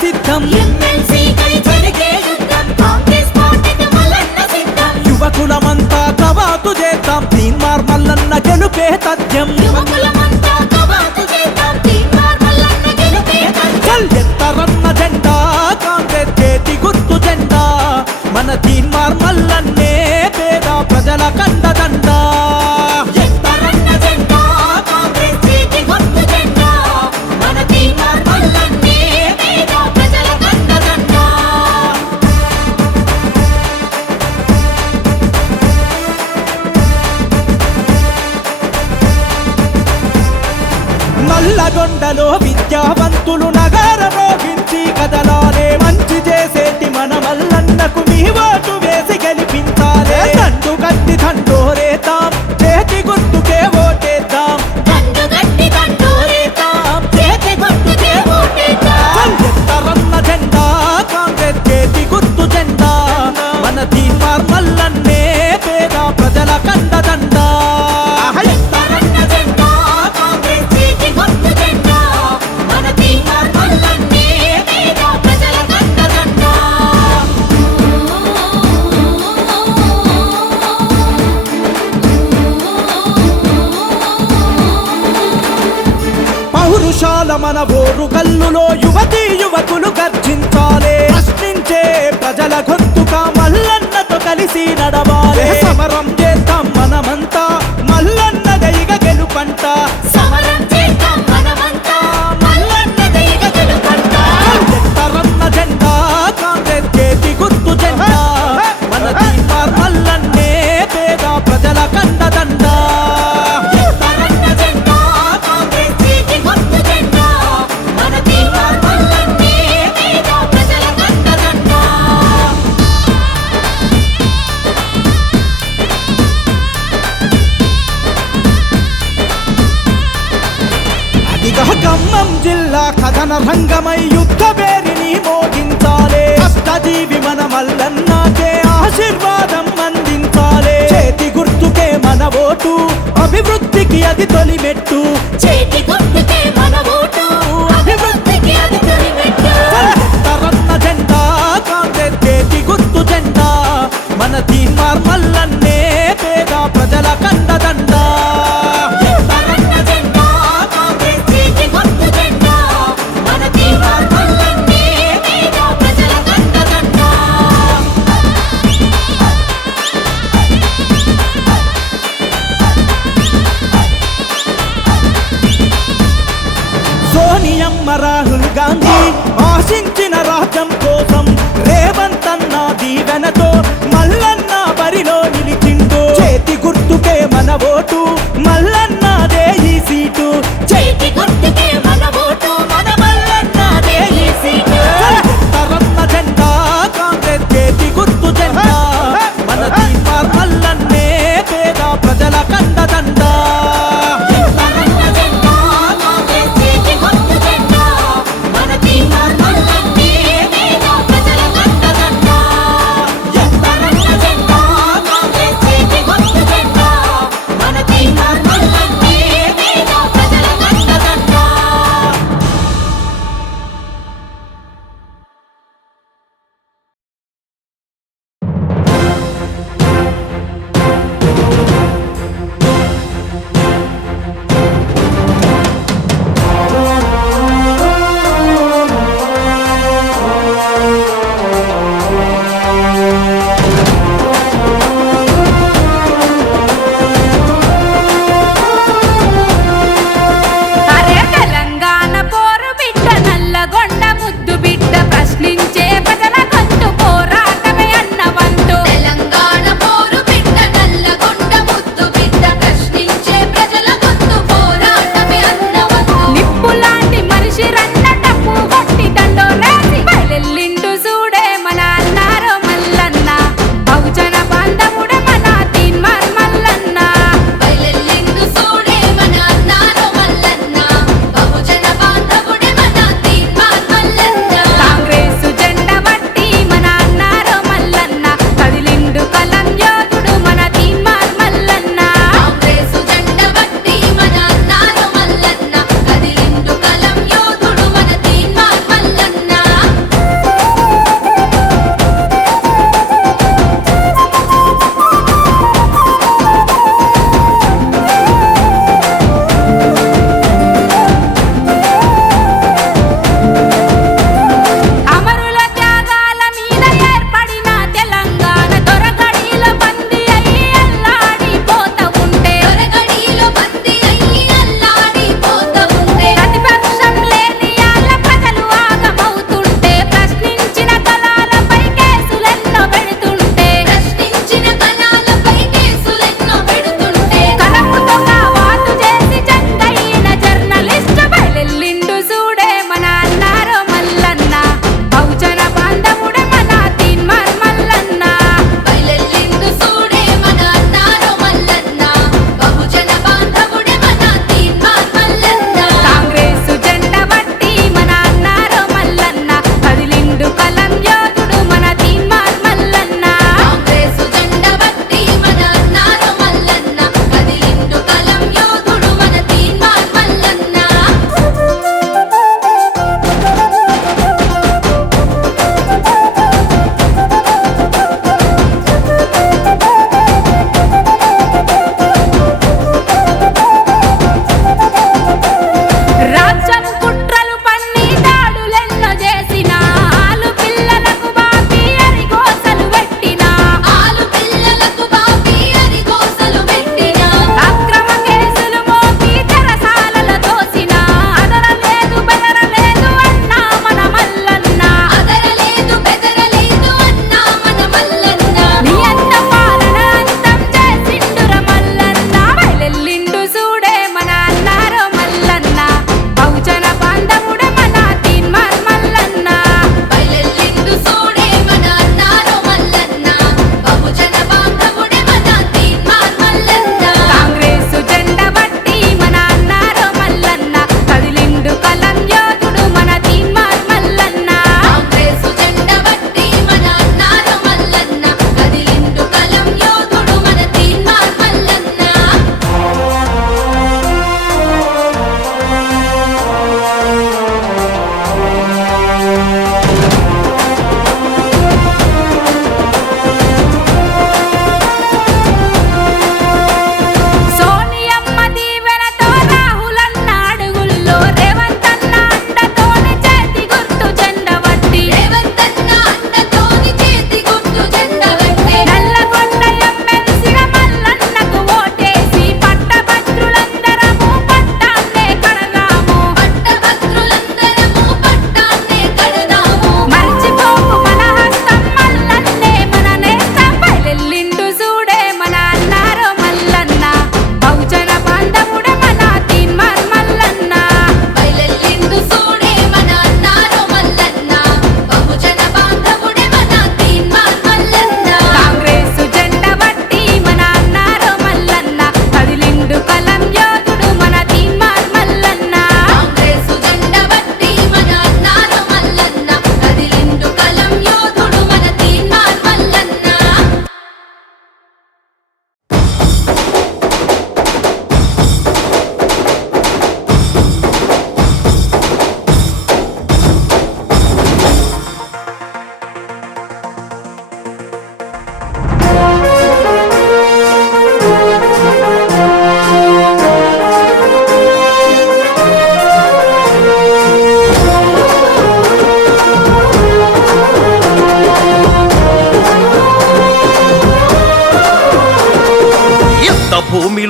సిద్ధం ఎమ్మెల్సీకై జరిగే యుద్ధం కాంగ్రెస్ పార్టీకి మల్లన్న సిద్ధం యువకులమంతా కవాతు చేద్దాం తీన్మార్ మల్లన్న గెలుపే తథ్యం యువకులమంతా కవాతు చేద్దాం తీన్మార్ మల్లన్న గెలుపే తథ్యం ఎత్తరన్న జెండా కాంగ్రెస్ చేతి గుర్తు జెండా మన తీన్మార్ మల్లన్నే పేద ప్రజల కండదండా ఎత్తరన్న జెండా కాంగ్రెస్ చేతి గుర్తు జెండా మన తీన్మార్ మల్లన్నే పేద ప్రజల కండదండా నల్లగొండలో విద్యావంతులు నగర మోగించి కదలాలే మంచి చేసేటి మన మల్లన్నకు మీ ఓటు వేసి గెలిపించాలే దండు కట్టి దండోరేతాం చేతి గుర్తుకే ఓటేద్దాం దండు గట్టి దండోరేతాం చేతి గుర్తుకే ఓటేద్దాం ఎత్తరన్న జెండా కాంగ్రెస్ చేతి గుర్తు జెండా మన తీన్మార్ మల్లన్నే పేద ప్రజల కండదండా ఎత్తరన్న జెండా కాంగ్రెస్ చేతి గుర్తు జెండా మన తీన్మార్ మల్లన్నే పేద ప్రజల కండదండా పౌరుషాల మన ఓరు కల్లులో యువతీ యువకులు గర్జించాలే ప్రశ్నించే ప్రజల గొంతుగా మల్లన్నతో కలిసి నడవాలే సమరం చేద్దాం మనమంతా మల్లన్న దైగ గెలుపంట సమరం చేద్దాం మనమంతా మల్లన్న దైవ గెలుపంట ఎత్తరన్న జెండా కాంగ్రెస్ చేతి గుర్తు జెండా మన తీన్మార్ మల్లన్నే పేద ప్రజల కండదండా ఎత్తరన్న జెండా కాంగ్రెస్ చేతి గుర్తు జెండా మన తీన్మార్ మల్లన్నే పేద ప్రజల కండదండా అదిగా ఖమ్మం జిల్లా కథన రంగమై యుద్ధ పేరిని మోగించాలే కష్టజీవి మన మల్లన్నకే ఆశీర్వాదం అందించాలే చేతి గుర్తుకే మన ఓటు అభివృద్ధికి అది తొలి మెట్టు చేతి గుర్తుకే మన ఓటు అభివృద్ధికి అది తొలిమెట్టు ఎత్తరన్న జెండా కాంగ్రెస్ చేతి గుర్తు జెండా మన తీన్మార్ మల్లన్నే పేద ప్రజల కండదండా ఎత్తరన్న జెండా కాంగ్రెస్ చేతి గుర్తు జెండా మన తీన్మార్ మల్లన్నే పేద ప్రజల కండదండా సోనియమ్మ రాహుల్ గాంధీ ఆశించిన రాజ్యం కోసం రేవంత్ అన్న దీవెనతో మల్లన్న బరిలో నిలిచిండు చేతి గుర్తుకే మన ఓటు మల్లన్నదే ఈ సీటు చేతి గుర్తుకే మన ఓటు మన మల్లన్నదే ఈ సీటు ఎత్తరన్న జెండా కాంగ్రెస్ చేతి గుర్తు జెండా మన తీన్మార్ మల్లన్నే పేద ప్రజల కండదండా ఎత్తరన్న జెండా కాంగ్రెస్ చేతి గుర్తు జెండా మన తీన్మార్ మల్లన్నే పేద ప్రజల కండదండా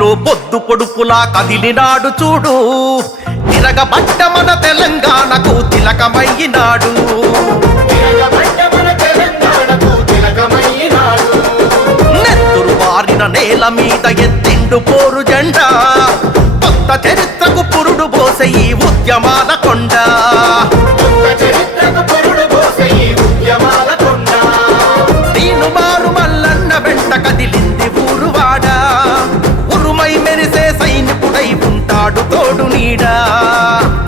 భూమిలో పొద్దు పొడుపులా కదిలినాడు చూడు, తిరగబడ్డ మన తెలంగాణకు తిలకమయ్యినాడు. నెత్తురు వారిన నేల మీద ఎత్తిండు పోరు జెండా, కొత్త చరిత్రకు పురుడు పోసే ఈ ఉద్యమాల కొండ. దీనుమారు మల్లన్న వెంట కదిలింది ఊరువాడ, ఉరుమై మెరిసే సైనికుడై ఉంటాడు తోడు నీడ.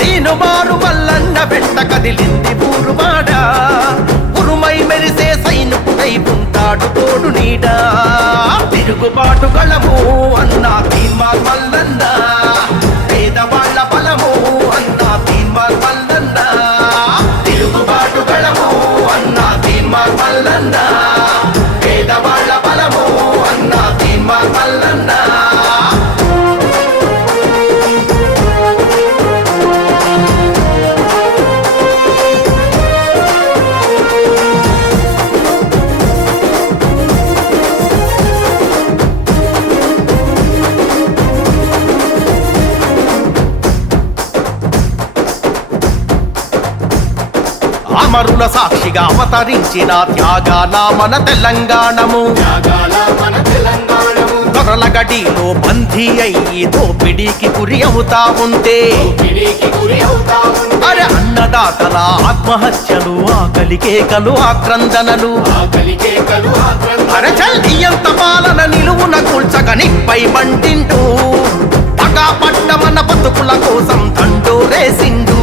దీనుమారు మల్లన్న వెంట కదిలింది ఊరువాడ, ఉరుమై మెరిసే సైనికుడై ఉంటాడు తోడు నీడ. తిరుగుబాటు గళము అన్నా తీన్మార్ మల్లన్న, పేదవాళ్ల బలము అన్నా తీన్మార్ మల్లన్న. తిరుగుబాటు గళము అన్నా తీన్మార్ మల్లన్న, పేదవాళ్ల బలము అన్నా తీన్మార్ మల్లన్న. అమరుల సాక్షిగా అవతరించిన త్యాగాల మన తెలంగాణము, దొరల గడిలో బందీ అయ్యి దోపిడీకి గురి అవుతా ఉంటే, అరే అన్నదాతల ఆత్మహత్యలు, ఆకలి కేకలు, ఆక్రందనలు, అరే చల్లియంత పాలన నిలువున కూల్చక నిప్పై మంటిండు, పగా పట్ట మన బతుకుల కోసం దండోరేసిండు.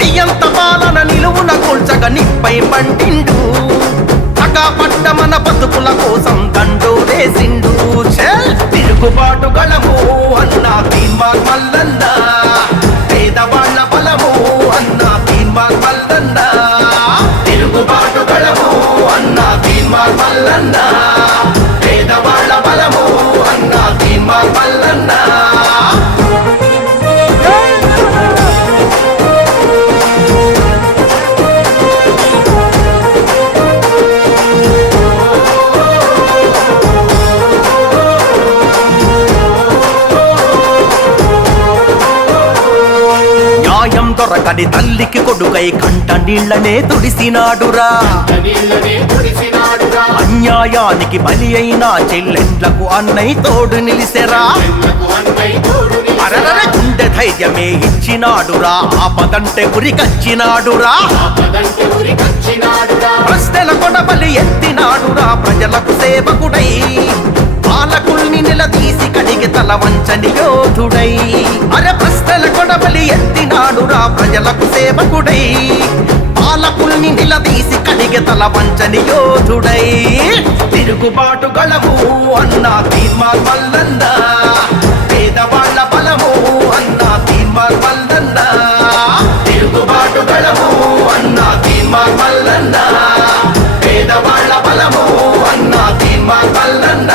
నియంత పాలన నిలువున కూల్చక నిప్పై మంటిండు, పగా పట్ట మన బతుకుల కోసం దండోరేసిండు. తిరుగుబాటు గళము అన్నా తీన్మార్ మల్లన్న, పేదవాళ్ల బలము అన్నా తీన్మార్ మల్లన్న. తిరుగుబాటు గళము అన్నా తీన్మార్ మల్లన్న, పేదవాళ్ల బలము అన్నా తీన్మార్ మల్లన్న. న్యాయం దొరకని తల్లికి కొడుకై కంట నీళ్లనే తుడిసినాడురా, అన్యాయానికి బలి అయిన చెల్లెండ్లకు అన్నై తోడు నిలిసెరా. అరర గుండె ధైర్యమే ఇచ్చినాడురా, ఆపదంటే గురికచ్చినాడురా. ప్రశ్నల కొడబలి ఎత్తినాడురా, ప్రజలకు సేవకుడై పాలకుల్ని నిలదీసి కడిగి తల వంచని యోధుడై. అరే ప్రశ్నల కొడబలి ఎత్తినాడురా, ప్రజలకు సేవకుడై పాలకుల్ని నిలదీసి కడిగి తల వంచని యోధుడై. తిరుగుబాటు గళము అన్నా తీన్మార్ మల్లన్న, పేదవాళ్ల బలము అన్నా తీన్మార్ మల్లన్న. తిరుగుబాటు గళము అన్నా తీన్మార్ మల్లన్న, పేదవాళ్ల బలము అన్నా తీన్మార్ మల్లన్న.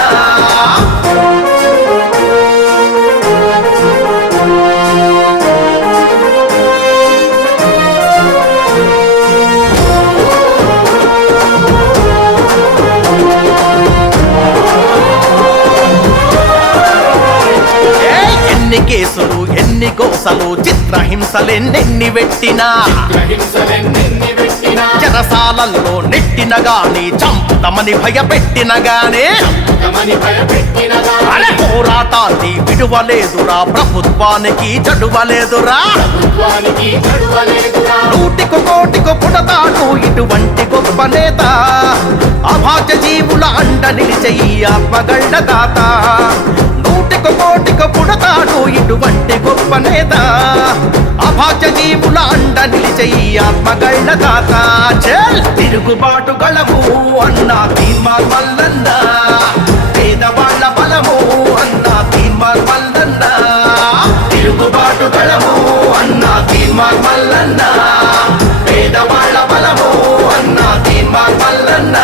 ఎన్ని కేసులు, ఎన్ని గోసలు, చిత్రహింసలెన్నెన్ని పెట్టినా, చెరసాలల్లో నెట్టిన గాని, చంపుతమని భయపెట్టిన గానే, అరే పోరాటాన్ని విడువలేదురా, ప్రభుత్వానికి చడువలేదురా. నూటికి కోటికి పుడతాడు ఇటువంటి గొప్ప నేత, అభాగ్య జీవుల అండ నిలిచే ఈ ఆత్మగళ్ళ దాత. నూటికి కోటికి పుడతాడు ఇటువంటి గొప్ప నేత, అభాగ్య జీవుల అండ నిలిచే ఈ ఆత్మగళ్ళ దాత. తిరుగుబాటు గళము అన్నా తీన్మార్ మల్లన్న, పేదవాళ్ల బలము అన్నా తీన్మార్ మల్లన్న. తిరుగుబాటు గళము అన్నా తీన్మార్ మల్లన్న, పేదవాళ్ల బలము అన్నా తీన్మార్ మల్లన్న.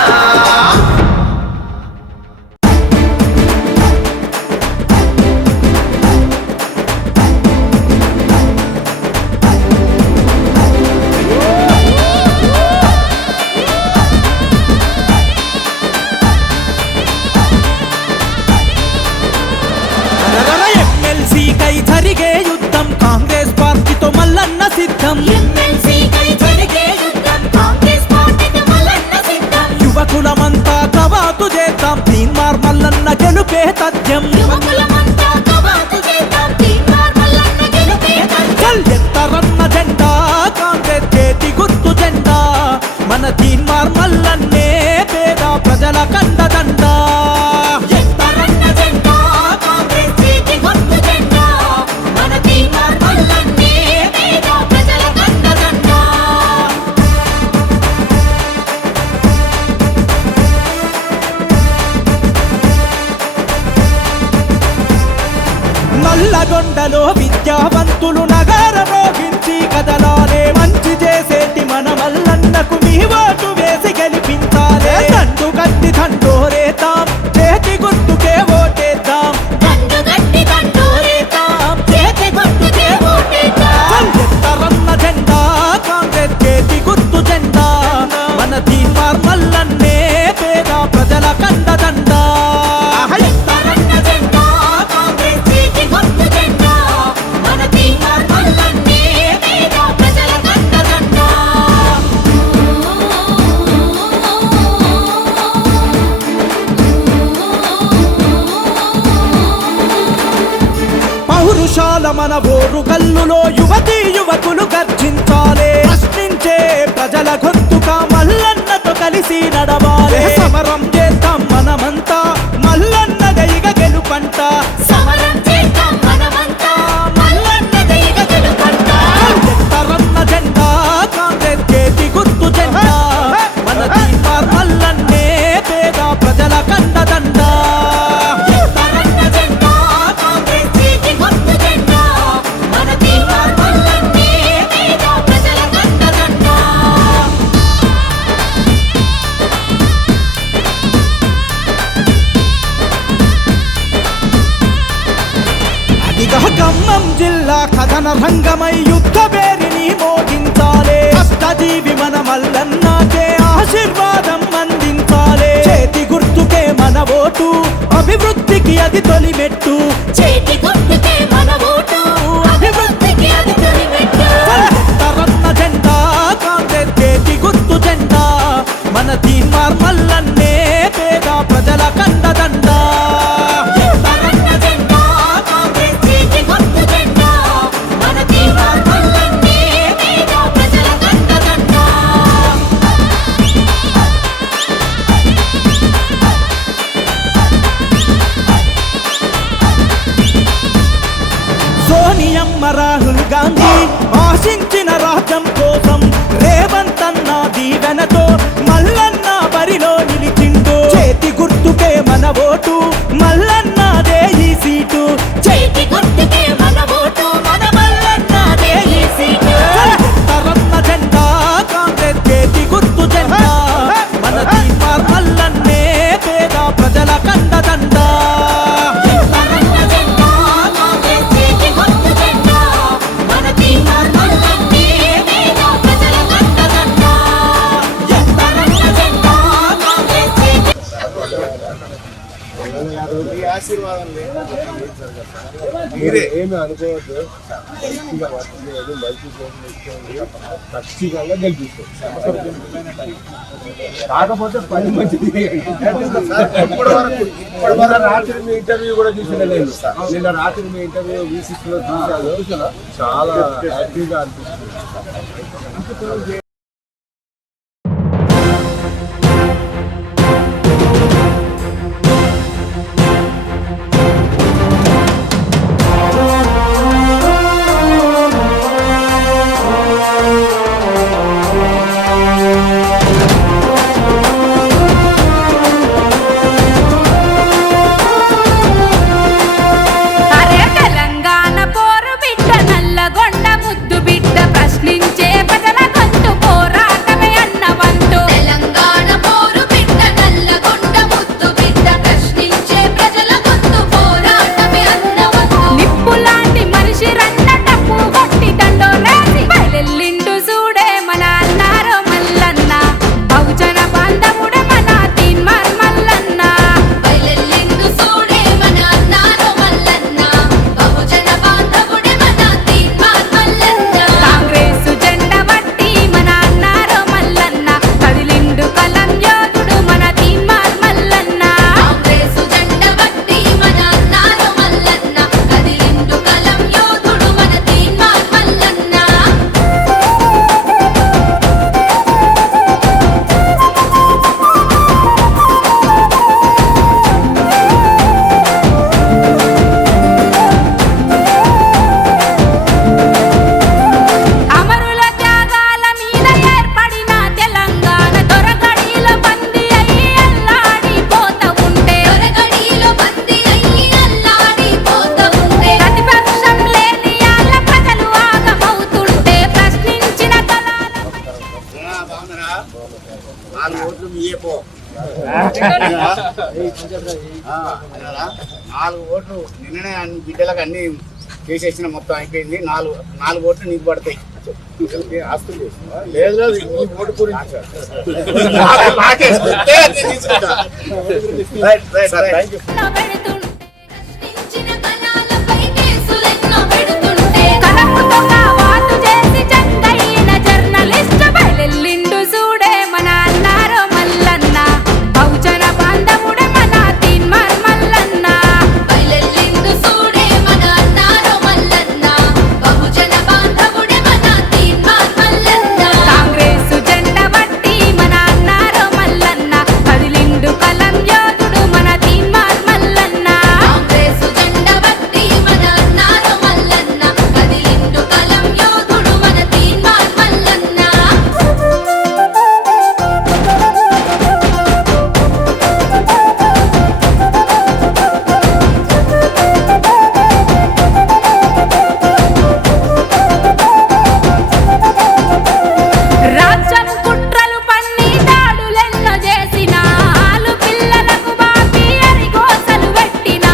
సిద్ధం ఎమ్మెల్సీకై జరిగే యుద్ధం కాంగ్రెస్ పార్టీకి మల్లన్న సిద్ధం యువకులమంతా కవాతు చేద్దాం తీన్మార్ మల్లన్న గెలుపే తథ్యం యువకులమంతా కవాతు చేద్దాం తీన్మార్ మల్లన్న గెలుపే తథ్యం ఎత్తరన్న జెండా కాంగ్రెస్ చేతి గుర్తు జెండా మన తీన్మార్ మల్లన్నే పేద ప్రజల కండదండ ఎత్తరన్న జెండా కాంగ్రెస్ చేతి గుర్తు జెండా మన తీన్మార్ మల్లన్నే పేద ప్రజల కండదండ నల్లగొండలో విద్యావంతులు నగర రోగించి కదలాలే మంచి చేసేటి మన మల్లన్నకు మీ ఓటు వేసి గెలిపించాలే దండు కట్టి దండోరేతాం చేతి గుర్తుకే ఓటేద్దాం దండు గట్టి దండోరేద్దాం చేతి గుర్తుకే ఓటేద్దాం ఎత్తరన్న జెండా కాంగ్రెస్ చేతి గుర్తు జెండా మన తీన్మార్ మల్లన్నే పేద ప్రజల కండదండ ఎత్తరన్న జెండా కాంగ్రెస్ చేతి గుర్తు జెండా మన తీన్మార్ మల్లన్నే పేద ప్రజల కండదండ పౌరుషాల మన ఓరు కల్లులో యువతీ యువకులు గర్జించాలే ప్రశ్నించే ప్రజల గొంతుగా మల్లన్నతో కలిసి నడవాలే సమరం చేద్దాం మనమంతా మల్లన్న గైగ గెలుపంట సమరం చేద్దాం మనమంతా మల్లన్న దైవ గెలుపంట ఎత్తరన్న జెండా కాంగ్రెస్ చేతి గుర్తు జెండా మన తీన్మార్ మల్లన్నే పేద ప్రజల కండదండ ఎత్తరన్న జెండా కాంగ్రెస్ చేతి గుర్తు జెండా మన తీన్మార్ మల్లన్నే పేద ప్రజల కండదండ అదిగా ఖమ్మం జిల్లా కథన రంగమై యుద్ధ పేరిని మోగించాలే కష్టజీవి మన మల్లన్నకే ఆశీర్వాదం అందించాలే చేతి గుర్తుకే మన ఓటు అభివృద్ధికి అది తొలిమెట్టు చేతి గుర్తుకే మన ఓటు అభివృద్ధికి అది తొలిమెట్టు ఎత్తరన్న జెండా కాంగ్రెస్ చేతి గుర్తు జెండా మన తీన్మార్ మల్లన్నే పేద ప్రజల కండదండ ఎత్తరన్న జెండా కాంగ్రెస్ చేతి గుర్తు జెండా మన తీన్మార్ మల్లన్నే పేద ప్రజల కండదండ సోనియమ్మ రాహుల్ గాంధీ ఆశించిన రాజ్యం కోసం రేవంత్ అన్న దీవెనతో మల్లన్న బరిలో నిలిచిండు చేతి గుర్తుకే మన ఓటు మల్లన్నదే ఈ సీటు చేతి గుర్తుకే మన ఓటు మన మల్లన్నదే ఈ సీటు ఎత్తరన్న జెండా కాంగ్రెస్ చేతి గుర్తు జెండా మన తీన్మార్ మల్లన్నే పేద ప్రజల కండదండ ఎత్తరన్న జెండా కాంగ్రెస్ చేతి గుర్తు జెండా మన తీన్మార్ మల్లన్నే పేద ప్రజల కండదండ ఎత్తరన్న జెండా కాంగ్రెస్ చేతి ఆశీర్వాదం మీరే ఏమి అనుకోవద్దు మంచిగా వర్తించలేదు మంచి ఖచ్చితంగా గెలిపిస్తుంది కాకపోతే పని మంచిది ఇప్పటి వరకు రాత్రి మీ ఇంటర్వ్యూ కూడా చూసిన నేను నిన్న రాత్రి మీ ఇంటర్వ్యూ వీసిస్లో చూసాను చాలా యాక్టివ్గా అనిపిస్తుంది అరే తెలంగాణ పోరు బిడ్డ నల్లగొండ ముద్దు బిడ్డ ప్రశ్నించే ప్రజల గొంతు 4 ఓట్లు నిన్ననే అన్ని బిడ్డలకు అన్ని చేసేసిన మొత్తం అయిపోయింది. 4 ఓట్లు నీకు పడతాయి. ఆస్తులు చేస్తున్నా లేదు లేదు ఈ ఓటు గురించి థ్యాంక్ యూ. ప్రశ్నించిన కళాలపై కేసులెన్నో పెడుతుంటే కలపుతో వాటు చేసి చందైన జర్నలిస్ట్ బయలెల్లిండు చూడే మన అన్నారో మల్లన్న బహుజన బాంధవుడే మన తీన్మార్ మల్లన్న బయలెల్లిండు చూడే మన అన్నారో మల్లన్న బహుజన బాంధవుడే మన తీన్మార్ మల్లన్న కాంగ్రెస్ జెండా బట్టి మన అన్నారో మల్లన్న కదిలిండు కలం యోధుడు మన తీన్మార్ మల్లన్న కాంగ్రెస్ జెండా బట్టి మన అన్నారో మల్లన్న కదిలిండు కలం యోధుడు మన తీన్మార్ మల్లన్న రాజ్యం కుట్రలు పన్ని దాడులెన్నో చేసిన ఆలు పిల్లలకు బాపి అరిగోసలు పెట్టిన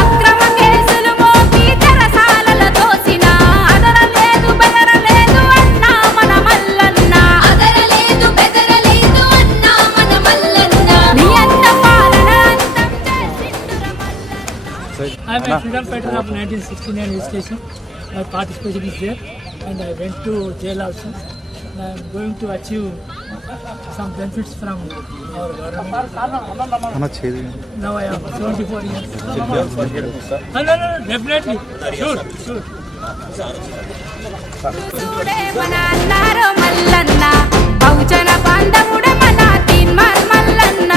అక్రమ కేసులు మోపి చెరసాలలో తోసిన అదరలేదు బెదరలేదు అన్నా మన మల్లన్న నీ అంత పాలన అంతం చేసిండుర Mallanna. I am a freedom fighter of 1969 registration. My participation is there, and I went to jail also. And I am going to achieve some benefits from our government. Now I am 74 years. No, definitely. Sure. చూడే మన అన్నారో మల్లన్న బహుజన బాంధవుడే మన తీన్మార్ మల్లన్న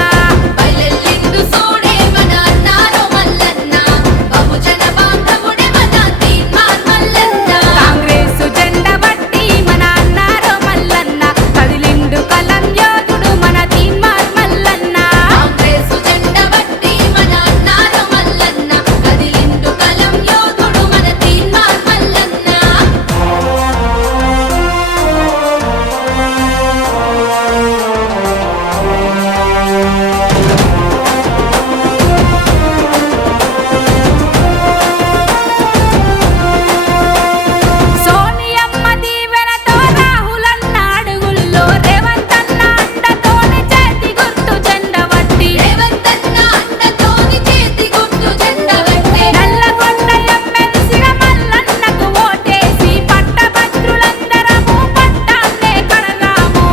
బయలెల్లిండు చూడే మన అన్నారో మల్లన్న బహుజన బాంధవుడే మన తీన్మార్ మల్లన్న కాంగ్రెస్ జెండా బట్టి మన అన్నారో మల్లన్న కదిలిండు కలం యోధుడు మన తీన్మార్ మల్లన్న కాంగ్రెస్ జెండా బట్టి మన అన్నారో మల్లన్న కదిలిండు కలం యోధుడు మన తీన్మార్ మల్లన్న సోనియమ్మ దీవెనతో రాహులన్న అడుగుల్లో రేవంత్ అన్న అండతోని చేతి గుర్తు జెండా బట్టి నల్లగొండ ఎమ్మెల్సీగా మల్లన్నకు ఓటేసి పట్టభద్రులందరము పట్టాన్నే కడదాము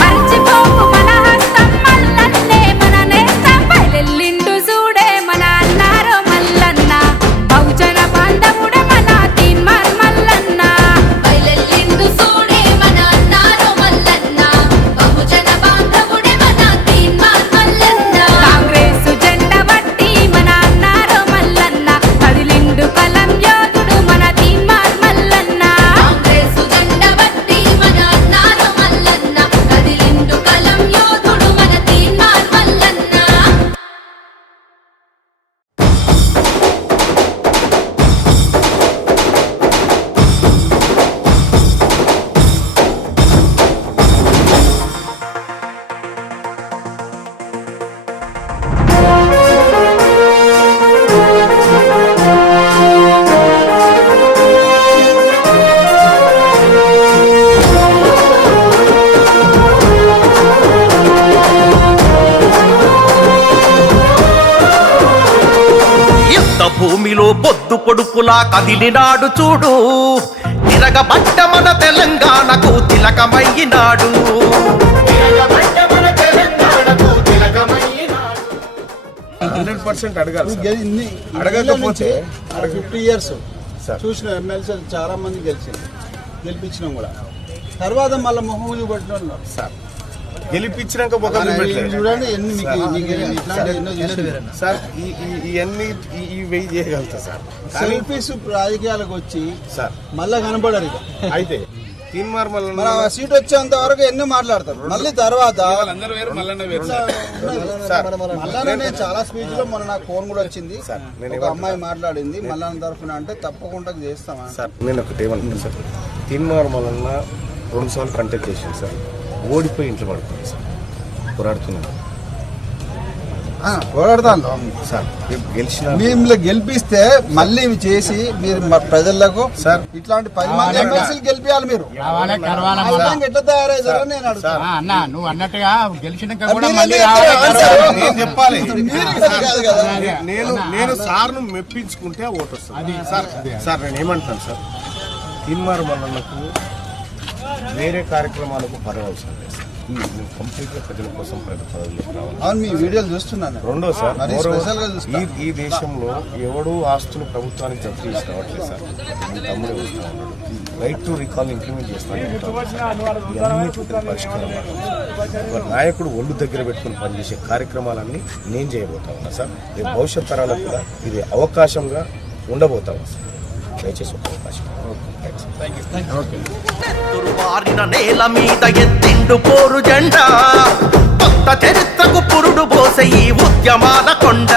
మర్చిపోకు మన హస్తం మల్లన్నే మన నేస్తం బయలెల్లిండు చూడే మన అన్నారో మల్లన్న బహుజన బాంధవుడే మన తీన్మార్ మల్లన్న బయలెల్లిండు చూడే మన అన్నారో మల్లన్న బహుజన బాంధవుడే మన తీన్మార్ మల్లన్న కాంగ్రెస్ జెండా బట్టి మన అన్నారో మల్లన్న కదిలిండు కలం యోధుడు మన తీన్మార్ మల్లన్న కాంగ్రెస్ జెండా బట్టి మన అన్నారో మల్లన్న కదిలిండు కలం యోధుడు మన తీన్మార్ మల్లన్న యుద్ధ భూమిలో బొద్దు పొడుపులా కదిలినాడు చూడు, తిరగబడ్డ మన తెలంగాణకు తిలకమయ్యినాడు. 100% అడగాలి సార్. ఇన్ని అడగకపోతే 50 ఇయర్స్ సార్. చూసిన ఎమ్మెల్సీ చాలా మంది గెలిపించినాం కూడా. తర్వాత మళ్ళీ మొహం చూపెట్టిన వాళ్ళు ఉన్నారు. సార్ గెలిపించినాక ఒక చూడండి ఎన్ని మీకు ఇట్లాంటి ఎన్నో చూసారు. సార్ ఇవన్నీ ఈ వెయ్యి చేయగలుగుతా సార్. సెల్ఫీస్ రాజకీయాలకు వచ్చి సార్ మళ్ళా కనపడరు ఇక. అయితే తీన్మార్ మన సీట్ వచ్చేంత వరకు ఎన్నో మాట్లాడతారు. మళ్ళీ తర్వాత మళ్ళానే చాలా స్పీచ్ లో మన నాకు ఫోన్ కూడా వచ్చింది. ఒక అమ్మాయి మాట్లాడింది మళ్ళా తరఫున అంటే తప్పకుండా చేస్తామా సార్. నేను ఒకటి ఏమనుకున్నాను సార్, తీన్మార్ మల్లన్న 2 సార్లు కంటెక్ట్ చేసింది సార్. ఓడిపోయి ఇంట్లో పడుతుంది సార్. పోరాడుతున్నాను పోరాడతాను సార్. గెలిచిన మిమ్మల్ని గెలిపిస్తే మళ్ళీ ఇవి చేసి మీరు మా ప్రజలకు సార్ ఇట్లాంటి 10 మంది ఎమ్మెల్సీలు గెలిపించాలి. మీరు ఎట్లా తయారయ్యారో నేను అడుగుతాను. అన్న నువ్వు అన్నట్టుగా గెలిచినాక నేను చెప్పాలి. నేను సార్ను మెప్పించుకుంటే ఓటు వస్తుంది సార్. నేను ఏమంటాను సార్, తీన్మార్ మల్లన్నకు వేరే కార్యక్రమాలకు పరవలసిన లేదు సార్. కంప్లీట్గా ప్రజల కోసం పదవులు రావాలి. అవును, మీ వీడియోలు చూస్తున్నాను. రెండో సార్, స్పెషల్ గా చూస్తాను. ఈ దేశంలో ఎవడు ఆస్తులు ప్రభుత్వానికి జప్తు చేసి రావట్లేదు సార్. నేను తమ్ముడే వస్తా ఉన్నాడు. రైట్ టు రికాల్ ఇంప్లిమెంట్ చేస్తాను. ఇవన్నీ పరిష్కారం. ఒక నాయకుడు ఒళ్ళు దగ్గర పెట్టుకుని పనిచేసే కార్యక్రమాలన్నీ నేను చేయబోతా ఉన్నా సార్. రేపు భవిష్యత్ తరాలకు కూడా ఇది అవకాశంగా ఉండబోతా ఉన్నా సార్. దయచేసి ఒక అవకాశం. వారిన నేల మీద ఎత్తిండు పోరు జెండా, కొత్త చరిత్రకు పురుడు పోసే ఈ ఉద్యమాల కొండ.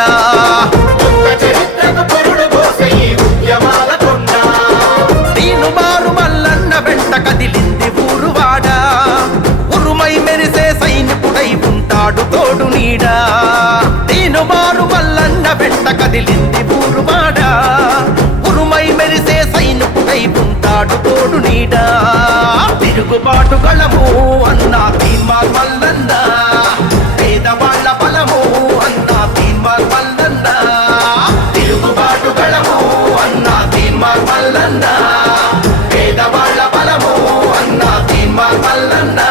తీనుమారు మల్లన్న వెంట కదిలింది ఊరువాడ, ఉరుమై మెరిసే సైనికుడై ఉంటాడు తోడు నీడ. తీనుమారు మల్లన్న వెంట కదిలింది ఊరువాడ, ఉరుమై మెరిసే సైనికుడై ఉంటాడు తోడు నీడ. తిరుగుబాటు గళము అన్నా తీన్మార్ మల్లన్న, పేదవాళ్ల బలము అన్నా తీన్మార్ మల్లన్న. తిరుగుబాటు గళము అన్నా తీన్మార్ మల్లన్న, పేదవాళ్ల బలము అన్నా తీన్మార్ మల్లన్న.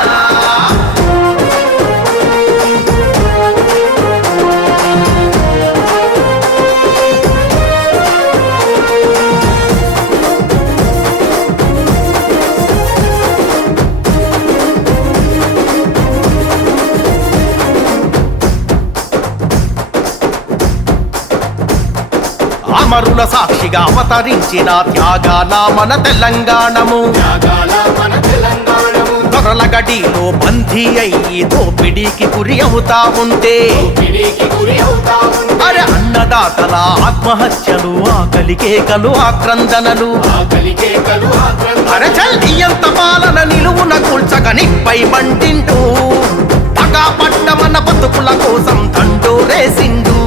అమరుల సాక్షిగా అవతరించిన త్యాగాల మన తెలంగాణము. దొరల గడిలో బందీ అయ్యి దోపిడీకి గురి అవుతా ఉంటే, అరే అన్నదాతల ఆత్మహత్యలు, ఆకలి కేకలు, ఆక్రందనలు, అరే చల్లియంత పాలన నిలువున కూల్చక నిప్పై మంటింటూ పగా పట్ట మన బతుకుల కోసం దండోరేసిండు.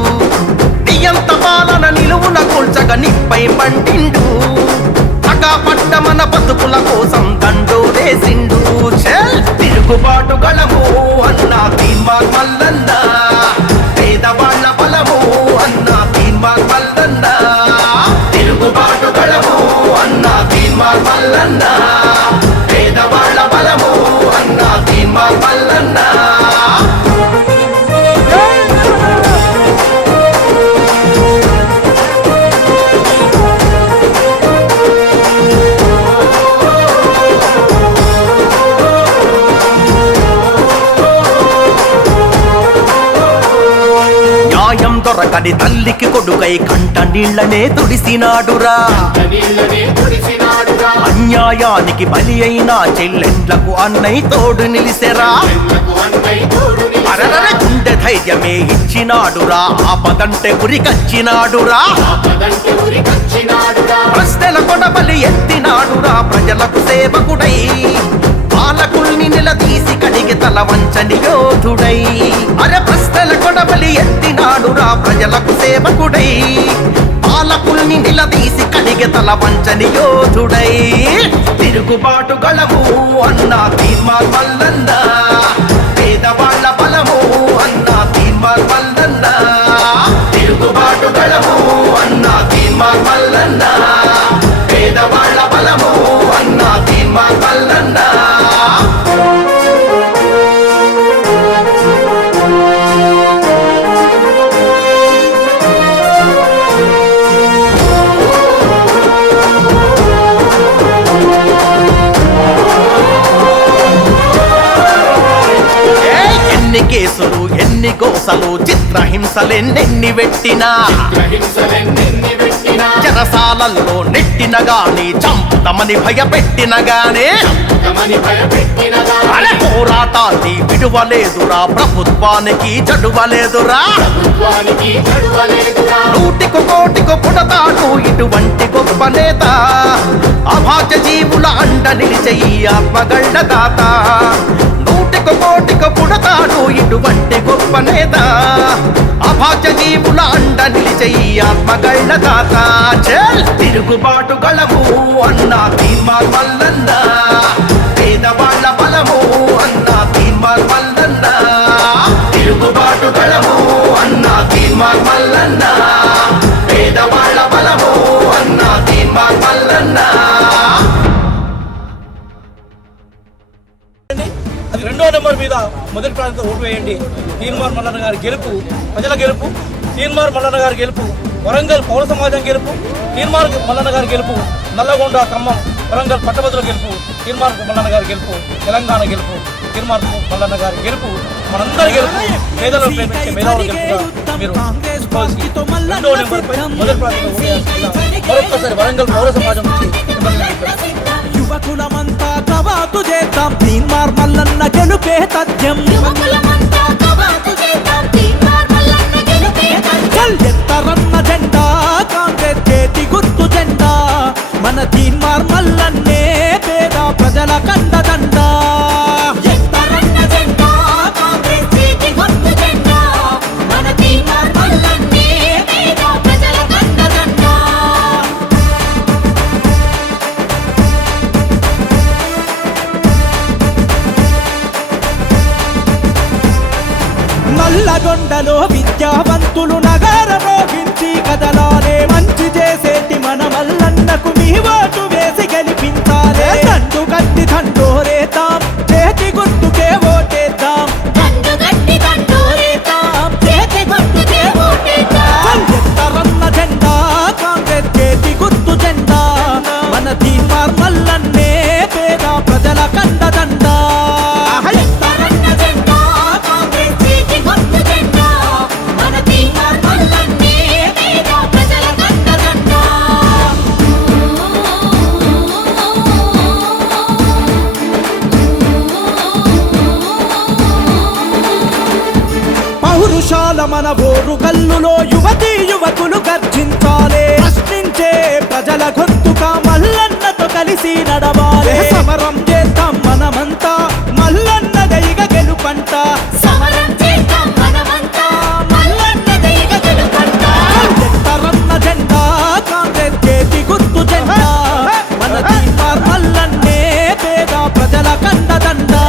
నియంత పాలన నిలువున కూల్చక నిప్పై మంటిండు, పగా పట్ట మన బతుకుల కోసం దండోరేసిండు. తిరుగుబాటు గళము అన్నా తీన్మార్ మల్లన్న, పేదవాళ్ల బలము అన్నా తీన్మార్ మల్లన్న. తిరుగుబాటు గళము అన్నా తీన్మార్ మల్లన్న, పేదవాళ్ల బలము అన్నా తీన్మార్ మల్లన్న. దొరకని తల్లికి కొడుకై కంట నీళ్లనే తుడిసినాడురా. అన్యాయానికి బలి అయిన చెల్లెండ్లకు అన్నై తోడు నిలిసెరా. అరరర గుండె ధైర్యమే ఇచ్చినాడురా, ఆపదంటే గురికచ్చినాడురా. ప్రశ్నల కొడబలి ఎత్తినాడురా, ప్రజలకు సేవకుడై పాలకుల్ని నిలదీసి కడిగి తల వంచని యోధుడై. అరే ప్రశ్నల కొడబలి ఎత్తినాడురా, ప్రజలకు సేవకుడై పాలకుల్ని నిలదీసి కడిగి తల వంచని యోధుడై. తిరుగుబాటు గళము అన్నా తీన్మార్ మల్లన్న, పేదవాళ్ల బలము అన్నా తీన్మార్ మల్లన్న. తిరుగుబాటు గళము అన్నా తీన్మార్ మల్లన్న, పేదవాళ్ల బలము అన్నా తీన్మార్ మల్లన్న. ఎన్ని కేసులు, ఎన్ని గోసలు, చిత్రహింసలెన్నెన్ని పెట్టినా చెరసాలల్లో నెట్టిన గాని చంపుతమని భయపెట్టిన గానే అరే పోరాటాన్ని విడువలేదురా ప్రభుత్వానికి చడువలేదురా నూటికి కోటికి పుడతాడు ఇటువంటి గొప్ప నేత అభాగ్య జీవుల అండ నిలిచే ఈ ఆత్మగళ్ళ దాత నూటికి కోటికి పుడతాడు ఇటువంటి గొప్ప నేత అభాగ్య జీవుల అండ నిలిచే ఈ ఆత్మగళ్ళ దాత చెల్ తిరుగుబాటు గళము అన్నా తీర్మార్ మల్లన్న పేదవాళ్ళ బలము అన్నా తీర్మార్ మల్లన్న తిరుగుబాటు గళము అన్నా తీర్మార్ మల్లన్న పేదవాళ్ళ బలము అన్నా తీర్మార్ మల్లన్న. అది 2వ నెంబర్ మీద మొదటి ప్రాంతంలో ఓటు వేయండి. తీన్మార్ మల్లన్న గారి గెలుపు ప్రజల గెలుపు. తీన్మార్ మల్లన్న గారి గెలుపు వరంగల్ పౌర సమాజం గెలుపు. తీన్మార్ మల్లన్న గారి గెలుపు నల్లగొండ ఖమ్మం వరంగల్ పట్టభద్రుల గెలుపు. తీన్మార్ మల్లన్న గారి గెలుపు తెలంగాణ గెలుపు. తీన్మార్ మల్లన్న గారి గెలుపు మనందరి గెలుపు. పేదలను ప్రేమించే మేధావుల గెలుపుగా మీరు 2వ నెంబర్ పై మొదటి ప్రాంతంలో ఓటు వేయాల్సిందిగా మరొక్కసారి వరంగల్ పౌర సమాజం యువకులమంతా కవాతు చేద్దాం తీన్మార్ మల్లన్న గెలుపే తథ్యం. ఎత్తరన్న జెండా కాంగ్రెస్ చేతి గుర్తు జెండా మన తీన్మార్ మల్లన్నే పేద ప్రజల కండదండా. ఎత్తరన్న జెండా కాంగ్రెస్ చేతి గుర్తు జెండా మన తీన్మార్ మల్లన్నే పేద ప్రజల కండదండా. నల్లగొండలో విద్యావంతులు నగరమోగించి కదలాలే మంచి చేసేటి మన మల్లన్నకు మీ ఓటు వేసి గెలిపించాలే. దండు గట్టి దండోరేతాం చేతి గుర్తుకే ఓటేద్దాం. ఎత్తరన్న జెండా కాంగ్రెస్ చేతి గుర్తు జెండా మన తీన్మార్ మల్లన్నే పేద ప్రజల కండదండా. పౌరుషాల మన ఓరు కల్లులో యువతీ యువకులు గర్జించాలే. ప్రశ్నించే ప్రజల గొంతుగా మల్లన్నతో కలిసి నడవాలే. సమరం చేద్దాం మనమంతా మల్లన్న దైగ గెలుపంట. సమరం చేద్దాం మనమంతా మల్లన్న దైగ గెలుపంట. ఎత్తరన్న జెండా కాంగ్రెస్ చేతి గుర్తు జెండా మన తీన్మార్ మల్లన్నే పేద ప్రజల కండదండా.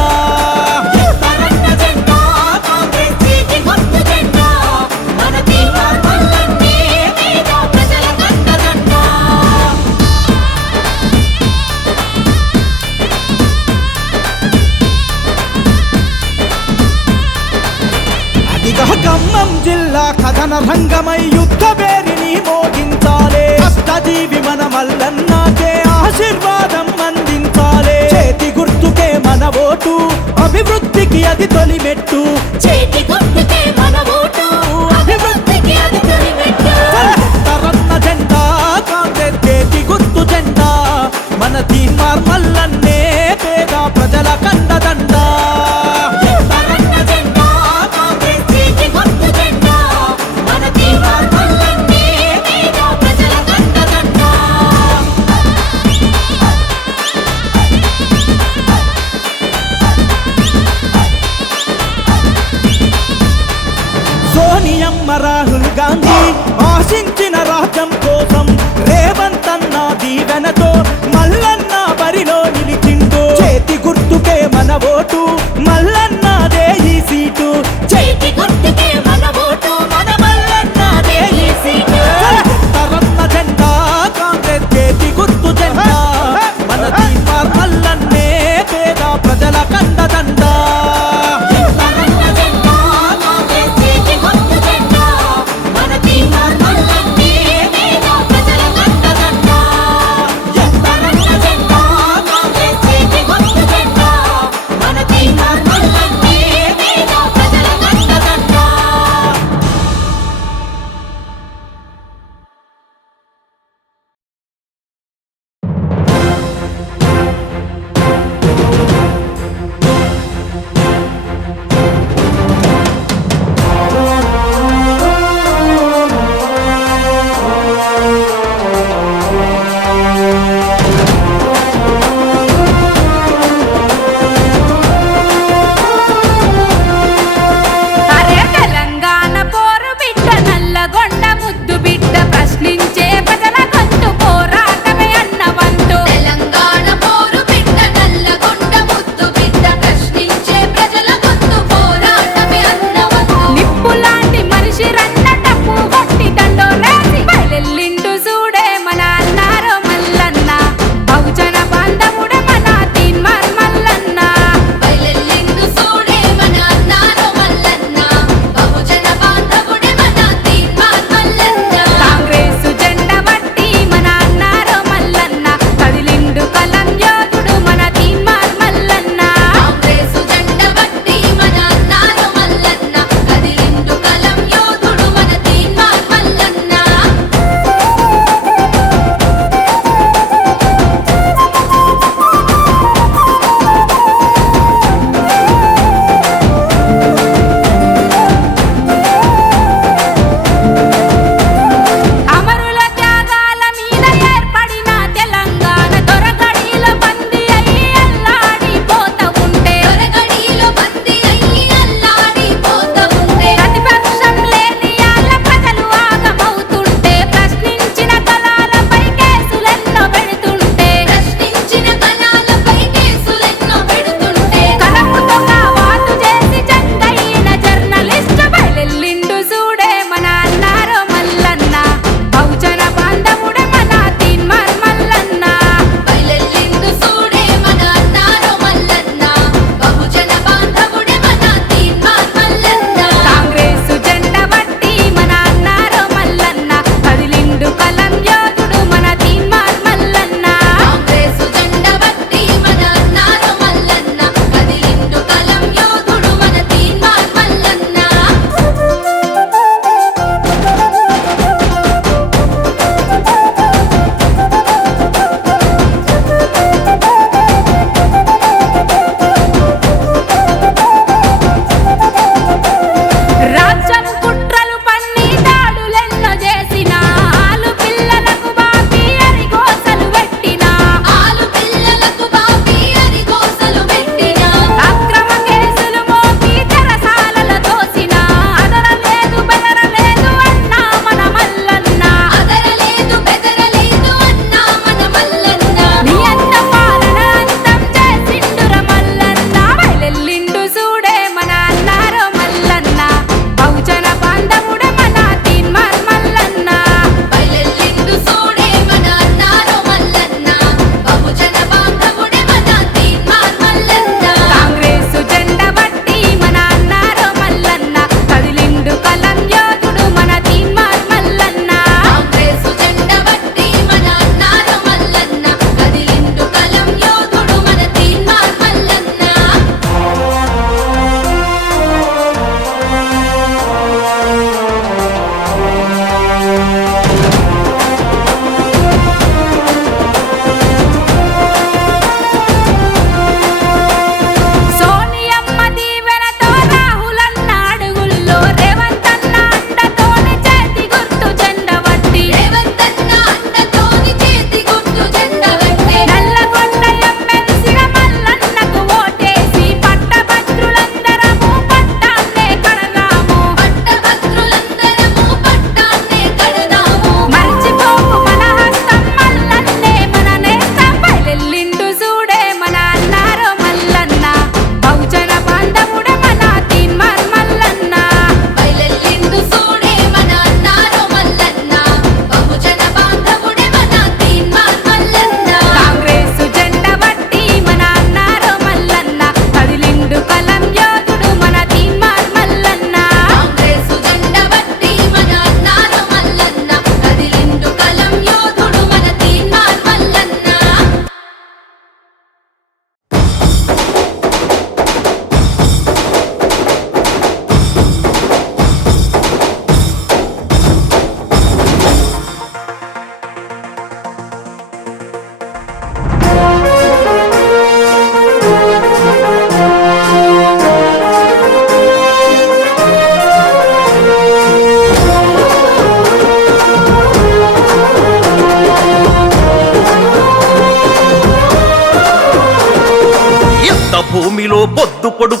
ఖమ్మం జిల్లా కథన రంగమై యుద్ధ పేరిని మోగించాలే. కష్టజీవి మన మల్లన్నకే ఆశీర్వాదం అందించాలే. చేతి గుర్తుకే మన ఓటు అభివృద్ధికి అది తొలి మెట్టు. చేతి గుర్తుకే మన ఓటు అభివృద్ధికి అది తొలి మెట్టు. ఎత్తరన్న జెండా కాంగ్రెస్ చేతి గుర్తు జెండా మన తీన్మార్ మల్లన్నే పేద ప్రజల కండదండా. సోనియమ్మ రాహుల్ గాంధీ ఆశించిన రాజ్యం కోసం రేవంత్ అన్న దీవెనతో మల్లన్న బరిలో నిలిచిండు. చేతి గుర్తుకే మన ఓటు మల్లన్నదే ఈ సీటు. చేతి గుర్తుకే మన ఓటు మన మల్లన్నదే ఈ సీటు. ఎత్తరన్న జెండా కాంగ్రెస్ చేతి గుర్తు జెండా మన తీన్మార్ మల్లన్నే పేద ప్రజల కండదండా. మన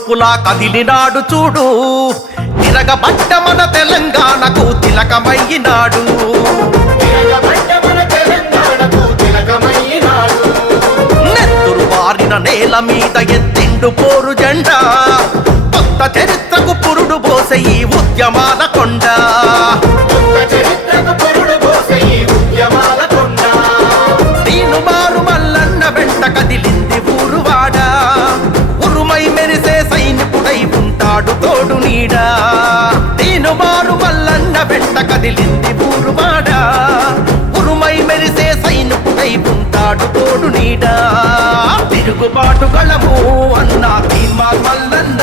పొడుపులా కదిలినాడు చూడు తిరగబడ్డ మన తెలంగాణకు తిలకమయ్యినాడు నెత్తురు వారిన నేల మీద ఎత్తిండు పోరు జెండా కొత్త చరిత్రకు పురుడు పోసే ఈ ఉద్యమాల కొండ దీను మారు మల్లన్న వెంట కదిలింది ఊరువాడ ఉరుమై మెరిసే సైనికుడై ఉంటాడు తోడు నీడా దీను మారు మల్లన్న వెంట కదిలింది ఊరువాడ ఉరుమై మెరిసే సైనికుడై ఉంటాడు తోడు నీడా తిరుగుబాటు గళము అన్నా తీన్మార్ మల్లన్న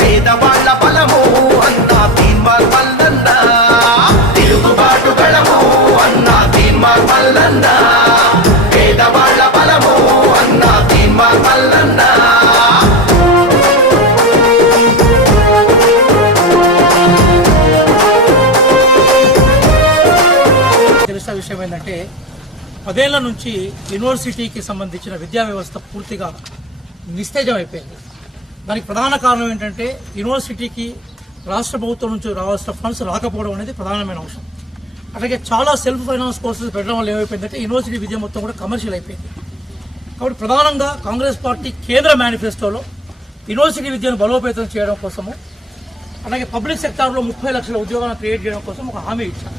పేదవాళ్ల బలము అన్నా తీన్మార్ మల్లన్న తిరుగుబాటు గళము అన్నా తీన్మార్ మల్లన్న పేదవాళ్ల బలము అన్నా తీన్మార్ మల్లన్న తెలిసిన విషయం ఏంటంటే 10 ఏళ్ల నుంచి యూనివర్సిటీకి సంబంధించిన విద్యా వ్యవస్థ పూర్తిగా నిస్తేజం అయిపోయింది. దానికి ప్రధాన కారణం ఏంటంటే యూనివర్సిటీకి రాష్ట్ర ప్రభుత్వం నుంచి రావాల్సిన ఫండ్స్ రాకపోవడం అనేది ప్రధానమైన అంశం. అలాగే చాలా సెల్ఫ్ ఫైనాన్స్ కోర్సెస్ పెట్టడం వల్ల ఏమైపోయిందంటే యూనివర్సిటీ విద్య మొత్తం కూడా కమర్షియల్ అయిపోయింది. కాబట్టి ప్రధానంగా కాంగ్రెస్ పార్టీ కేంద్ర మేనిఫెస్టోలో యూనివర్సిటీ విద్యను బలోపేతం చేయడం కోసము అలాగే పబ్లిక్ సెక్టార్లో 30 లక్షల ఉద్యోగాలను క్రియేట్ చేయడం కోసం ఒక హామీ ఇచ్చారు.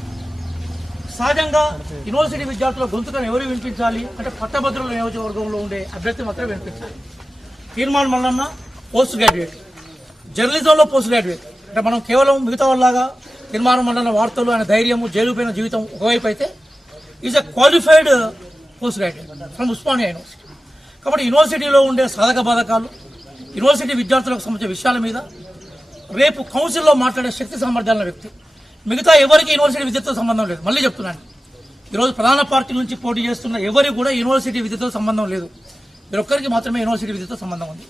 సహజంగా యూనివర్సిటీ విద్యార్థుల గొంతుకను ఎవరు వినిపించాలి అంటే పట్టభద్రుల నియోజకవర్గంలో ఉండే అభ్యర్థి మాత్రమే వినిపించాలి. తీర్మాన్ మల్లన్న పోస్ట్ గ్రాడ్యుయేట్, జర్నలిజంలో పోస్ట్ గ్రాడ్యుయేట్ అంటే మనం కేవలం మిగతా వాళ్ళలాగా తీర్మానం మల్లన్న వార్తలు ఆయన ధైర్యము జైలుపైన జీవితం ఒకవైపు అయితే is a qualified post graduate from Osmania university. కాబట్టి యూనివర్సిటీలో ఉండే సాధక బాధకాలు యూనివర్సిటీ విద్యార్థులకు సంబంధించిన విషయాల మీద రేపు కౌన్సిల్లో మాట్లాడే శక్తి సామర్థ్యాల వ్యక్తి. మిగతా ఎవరికి యూనివర్సిటీ విద్యతో సంబంధం లేదు. మళ్ళీ చెప్తున్నాను, ఈరోజు ప్రధాన పార్టీ నుంచి పోటీ చేస్తున్న ఎవరికి కూడా యూనివర్సిటీ విద్యతో సంబంధం లేదు. వీరొక్కరికి మాత్రమే యూనివర్సిటీ విద్యతో సంబంధం ఉంది.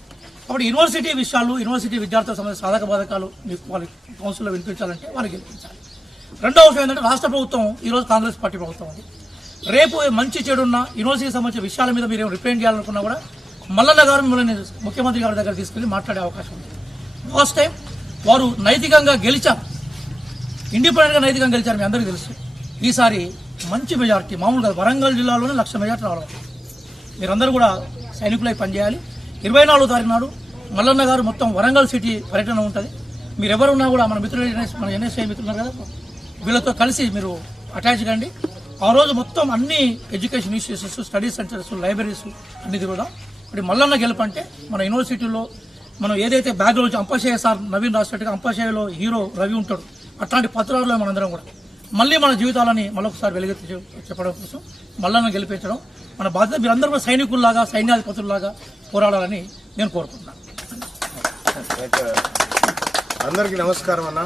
కాబట్టి యూనివర్సిటీ విషయాలు యూనివర్సిటీ విద్యార్థులకు సంబంధించిన సాధక బాధకాలు మీకు వాళ్ళ కౌన్సిల్లో వినిపించాలంటే వారికి గెలిపించాలి. రెండవ విషయం ఏంటంటే రాష్ట్ర ప్రభుత్వం ఈరోజు కాంగ్రెస్ పార్టీ ప్రభుత్వం ఉంది. రేపు మంచి చెడున్న యూనివర్సిటీకి సంబంధించిన విషయాల మీద మీరు రిప్రజెంట్ చేయాలనుకున్నా కూడా మల్లన్న గారు మిమ్మల్ని ముఖ్యమంత్రి గారి దగ్గర తీసుకెళ్లి మాట్లాడే అవకాశం ఉంది. లాస్ట్ టైం వారు నైతికంగా గెలిచారు, ఇండిపెండెంట్గా నైతికంగా గెలిచారు, మీ అందరికీ తెలుసు. ఈసారి మంచి మెజార్టీ, మామూలుగా వరంగల్ జిల్లాలోనే 1,00,000 మెజార్టీ రావడం. మీరందరూ కూడా సైనికులై పనిచేయాలి. 24వ తారీఖు నాడు మల్లన్న గారు మొత్తం వరంగల్ సిటీ పర్యటన ఉంటుంది. మీరు ఎవరున్నా కూడా మన మిత్రులు మన ఎన్ఎస్ఐ మిత్రులు కదా, వీళ్ళతో కలిసి మీరు అటాచ్ కండి. ఆ రోజు మొత్తం అన్ని education institutions, study centres, libraries అన్ని తిరుగుదాం. ఇప్పుడు మల్లన్న గెలుపంటే మన యూనివర్సిటీలో మనం ఏదైతే బ్యాక్గ్రౌండ్ అంపశయ్య సార్ నవీన్ రాసినట్టుగా అంపశయ్యలో హీరో రవి ఉంటాడు, అట్లాంటి పత్రాల్లో మనందరం కూడా మళ్ళీ మన జీవితాలని మరొకసారి వెలుగెత్తి చెప్పడం కోసం మల్లన్న గెలిపించడం మన బాధ్యత. మీరందరూ కూడా సైనికుల్లాగా సైన్యాధిపతుల్లాగా పోరాడాలని నేను కోరుకుంటున్నాను. అందరికీ నమస్కారం అన్న.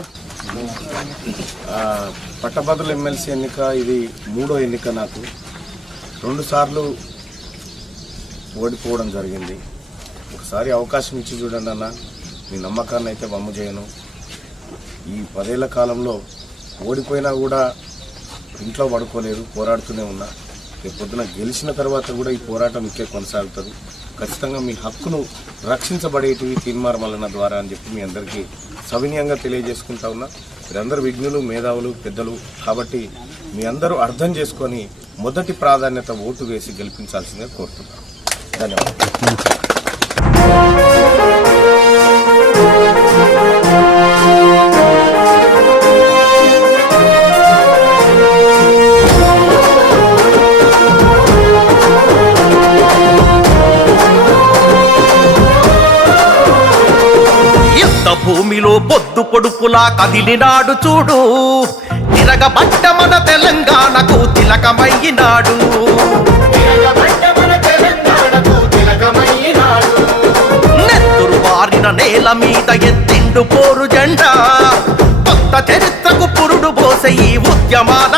పట్టభద్రుల ఎమ్మెల్సీ ఎన్నిక ఇది 3వ ఎన్నిక. నాకు 2 సార్లు ఓడిపోవడం జరిగింది. ఒకసారి అవకాశం ఇచ్చి చూడండి అన్న, మీ నమ్మకాన్ని అయితే వమ్ము చేయను. ఈ 10 ఏళ్ల కాలంలో ఓడిపోయినా కూడా ఇంట్లో పడుకోలేదు, పోరాడుతూనే ఉన్నా. రేపు పొద్దున గెలిచిన తర్వాత కూడా ఈ పోరాటం ఇంకే కొనసాగుతుంది. ఖచ్చితంగా మీ హక్కును రక్షించబడేటివి తీన్మార్ మల్లన్న ద్వారా అని చెప్పి మీ అందరికీ సవినయంగా తెలియజేసుకుంటా ఉన్నా. మీరందరూ విజ్ఞులు, మేధావులు, పెద్దలు కాబట్టి మీ అందరూ అర్థం చేసుకొని మొదటి ప్రాధాన్యత ఓటు వేసి గెలిపించాల్సిందిగా కోరుతున్నాను. ధన్యవాదాలు. భూమిలో బొద్దు పొడుపులా కదిలినాడు చూడు తిరగబడ్డ మన తెలంగాణకు తిలకమయ్యినాడు నెత్తురు వారిన నేల మీద ఎత్తిండు పోరు జెండా కొత్త చరిత్రకు పురుడు పోసే ఈ ఉద్యమాల